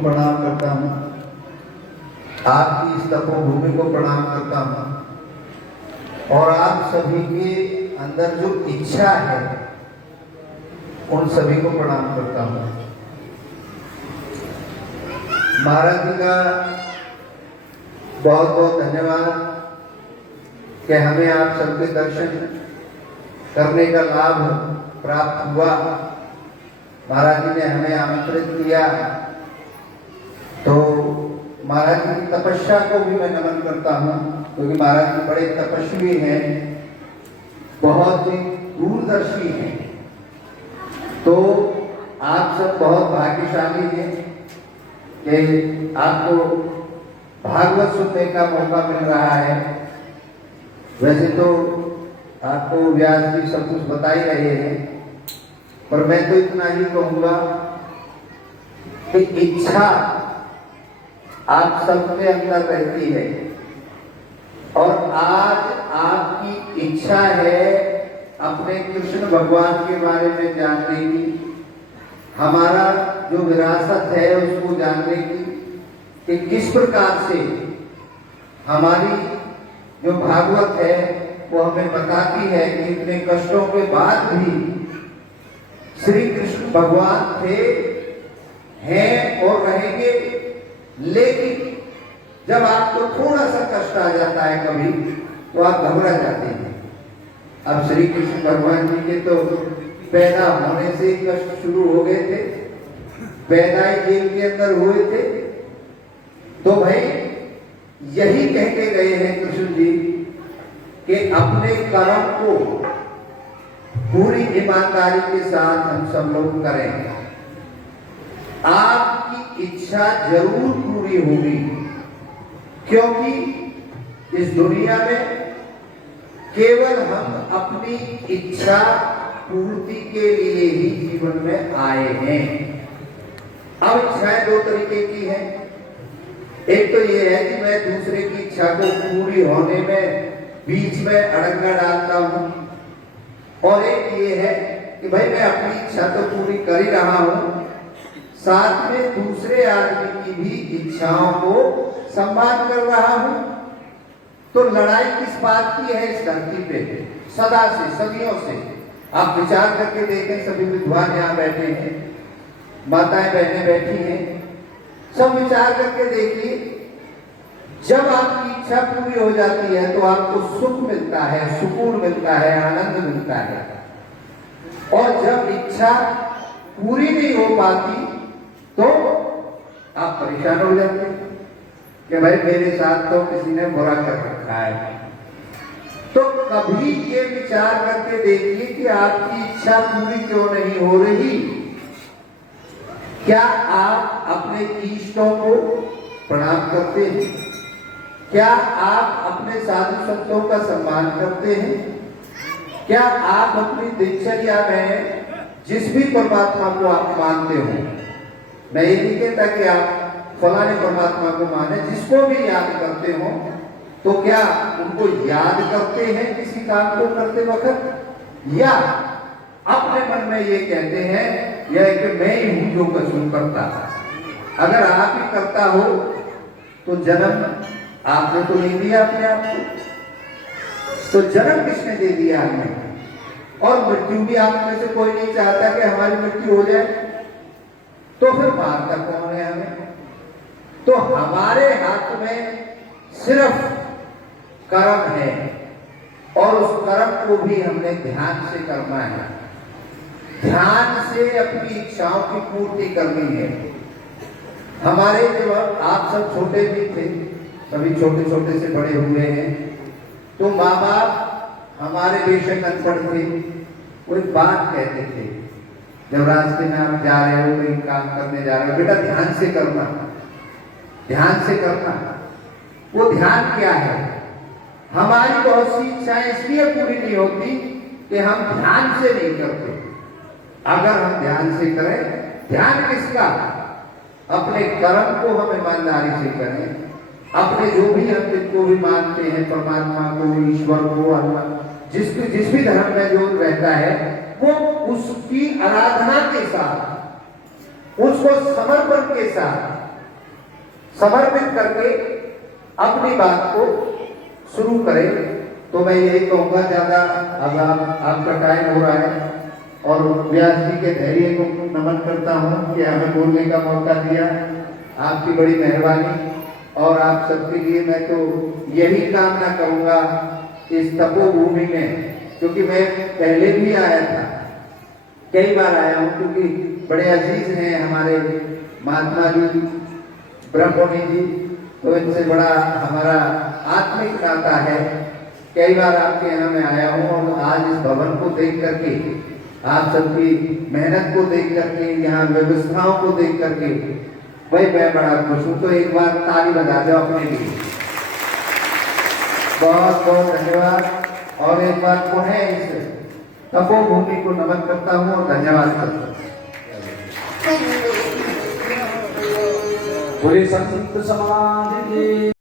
को प्रणाम करता हूँ, आपकी इस तपोभूमि को प्रणाम करता हूँ और आप सभी के अंदर जो इच्छा है उन सभी को प्रणाम करता हूँ। महाराज जी का बहुत बहुत धन्यवाद कि हमें आप सबके दर्शन करने का लाभ प्राप्त हुआ। महाराज जी ने हमें आमंत्रित किया तो महाराज जी की तपस्या को भी मैं नमन करता हूँ, क्योंकि महाराज जी बड़े तपस्वी हैं, बहुत ही दूरदर्शी हैं। तो आप सब बहुत भाग्यशाली हैं कि आपको भागवत सुनने का मौका मिल रहा है। वैसे तो आपको व्यास जी सब कुछ बता ही रहे हैं, पर मैं तो इतना ही कहूंगा कि इच्छा आप सबके अंदर रहती है और आज आपकी इच्छा है अपने कृष्ण भगवान के बारे में जानने की, हमारा जो विरासत है उसको जानने की, कि किस प्रकार से हमारी जो भागवत है वो हमें बताती है कि इतने कष्टों के बाद भी श्री कृष्ण भगवान थे, हैं और रहेंगे। लेकिन जब आपको थोड़ा सा कष्ट आ जाता है कभी तो आप घबरा जाते हैं। अब श्री कृष्ण भगवान जी के तो पैदा होने से ही कष्ट शुरू हो गए थे, पैदा ही जेल के अंदर हुए थे। तो भाई यही कह के गए हैं कृष्ण जी कि अपने कर्म को पूरी ईमानदारी के साथ हम सब लोग करें। आपकी इच्छा जरूर पूरी होगी, क्योंकि इस दुनिया में केवल हम अपनी इच्छा पूर्ति के लिए ही जीवन में आए हैं। अब इच्छाएं दो तरीके की हैं। एक तो ये है कि मैं दूसरे की इच्छा को पूरी होने में बीच में अड़ंगा डालता हूं, और एक ये है कि भाई मैं अपनी इच्छा तो पूरी कर ही रहा हूं, साथ में दूसरे आदमी की भी इच्छाओं को सम्मान कर रहा हूं। तो लड़ाई किस बात की है इस धरती पे? सदा से, सदियों से। आप विचार करके देखें, सभी विद्वान यहाँ बैठे हैं, माताएं बहनें बैठी हैं, सब विचार करके देखिए, जब आपकी इच्छा पूरी हो जाती है तो आपको सुख मिलता है, सुकून मिलता है, आनंद मिलता है। और जब इच्छा पूरी नहीं हो पाती तो आप परेशान हो जाते हैं कि भाई मेरे साथ तो किसी ने बुरा कर रखा है। तो कभी ये विचार करके देखिए कि आपकी इच्छा पूरी क्यों नहीं हो रही। क्या आप अपने इष्टों को प्रणाम करते हैं? क्या आप अपने साधु संतों का सम्मान करते हैं? क्या आप अपनी दिनचर्या में जिस भी परमात्मा को आप मानते हो, मैं ये नहीं कहता कि आप फलाने परमात्मा को माने, जिसको भी याद करते हो, तो क्या उनको याद करते हैं किसी काम को करते वक्त, या अपने मन में ये कहते हैं यह कि मैं ही हूं जो कसूर करता? अगर आप ही करता हो तो जन्म आपने तो नहीं दिया अपने आप को, तो जन्म किसने दे दिया हमें? और मृत्यु भी आप में से कोई नहीं चाहता कि हमारी मृत्यु हो जाए, तो फिर मारता कौन है हमें? तो हमारे हाथ में सिर्फ कर्म है, और उस कर्म को भी हमने ध्यान से करना है, ध्यान से अपनी इच्छाओं की पूर्ति करनी है। हमारे जब आप सब छोटे भी थे, सभी छोटे छोटे से बड़े हुए हैं, तो माँ बाप हमारे बेशक अनपढ़ थे, वो एक बात कहते थे जब रास्ते में आप जा रहे हो, कहीं काम करने जा रहे हो, बेटा ध्यान से करना, ध्यान से करना। वो ध्यान क्या है? हमारी बहुत सी इच्छाएं इसलिए पूरी नहीं होती कि हम ध्यान से नहीं करते। अगर हम ध्यान से करें, ध्यान किसका? अपने कर्म को हम ईमानदारी से करें, अपने जो भी हम जिनको भी मानते हैं, परमात्मा को, ईश्वर को, अल्लाह, जिस भी धर्म में जो रहता है, वो उसकी आराधना के साथ, उसको समर्पण के साथ समर्पित करके अपनी बात को शुरू करें। तो मैं यही कहूँगा, ज़्यादा अब आपका टाइम हो रहा है और व्यास जी के धैर्य को नमन करता हूँ कि हमें बोलने का मौका दिया, आपकी बड़ी मेहरबानी। और आप सबके लिए मैं तो यही कामना करूँगा इस तपोभूमि में, क्योंकि मैं पहले भी आया था, कई बार आया हूँ, क्योंकि बड़े अजीज हैं हमारे महात्मा जी, ब्रह्ममुनि जी, तो इनसे बड़ा हमारा आत्मिक नाता है। कई बार आपके यहाँ मैं आया हूँ और आज इस भवन को देख करके, आप सबकी मेहनत को देख करके, यहाँ व्यवस्थाओं को देख करके भाई मैं बड़ा खुश हूँ। तो एक बार ताली बजा दो अपने लिए। बहुत बहुत धन्यवाद। और एक बार पुनः इस तपोभूमि को नमन करता हूँ और धन्यवाद करता हूँ। पूरे संत समाज की